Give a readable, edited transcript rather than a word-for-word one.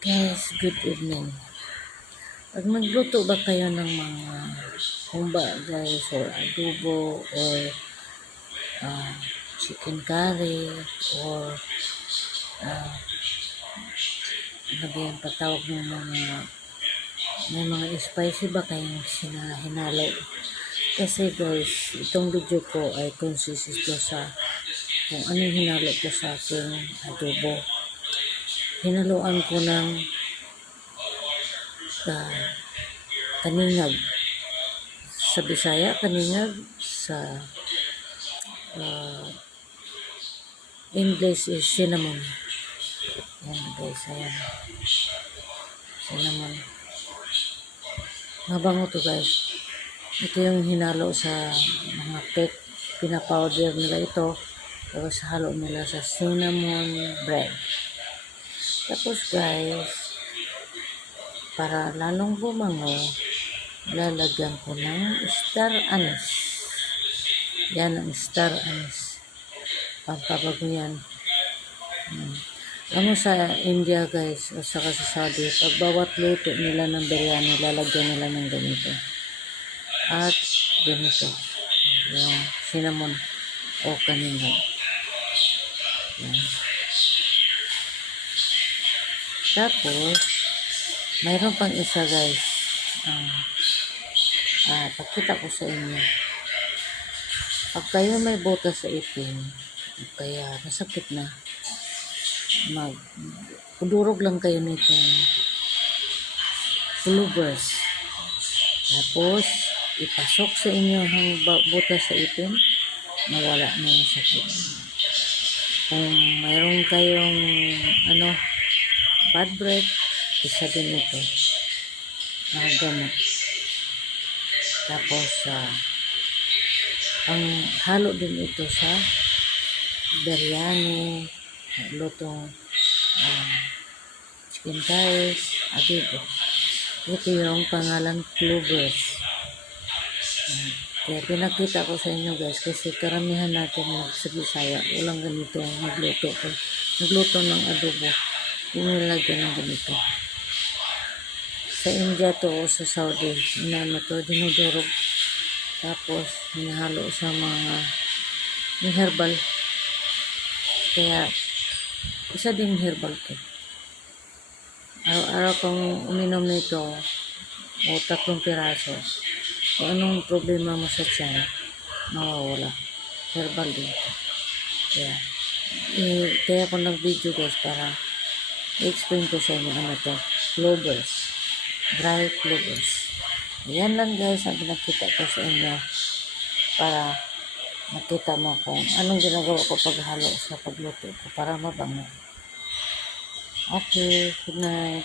Guys, good evening. Pag nagluto ba kayo ng mga humba guys or adobo or uh, chicken curry or ano ba yung patawag ng mga may mga spicy ba kayong hinalo? Kasi guys, itong video ko ay consist ito sa kung ano yung hinalo ko sa aking adobo. Hinaluan ko ng kaningag. Sa Bisaya, kaningag. Sa English is cinnamon. Ayan guys, ayan. Cinnamon. Mabango to guys. Ito yung hinalo sa mga cake. Pinapowder nila ito. Tapos halo nila sa cinnamon bread. Tapos guys, para lalong bumango, lalagyan ko ng star anise. Yan ang star anise. Pampabago yan. Ano sa India guys, o saka sa Saudi, pag bawat luto nila ng biryani, lalagyan nila ng ganito. At ganito. Yung cinnamon o kaningag. Yan. Tapos, mayroon pang isa guys. Pakita ko sa inyo. Pag kayo may butas sa ipin, kaya masakit na, kudurog lang kayo nitong pulubers. Tapos, ipasok sa inyo ang butas sa ipin, mawala na yung sakit. Kung mayroon kayong bad breath, isa din ito. Gamot. Tapos, ang halo din ito sa biryani, lutong chicken curry, adobo. Ito yung pangalan clovers. Kaya pinakita ko sa inyo guys kasi karamihan natin sa Bisaya walang ganito magluto ng adobo. Inilagyan ng ganito. Sa India to o sa Saudi, to dinudurog. Tapos hinahalo sa mga herbal. Kaya isa din herbal to. Araw-araw kong uminom nito o 3 piraso. Kung anong problema mo sa tiyan, mawawala. Herbal din ito. Kaya ako nag-video guys para i-explain ko sa inyo ano to. Clovers. Dry clovers. Ayan lang guys ang pinakita ko sa inyo para makita mo kung anong ginagawa ko paghalo sa pagluto ko para mabango. Okay, good night.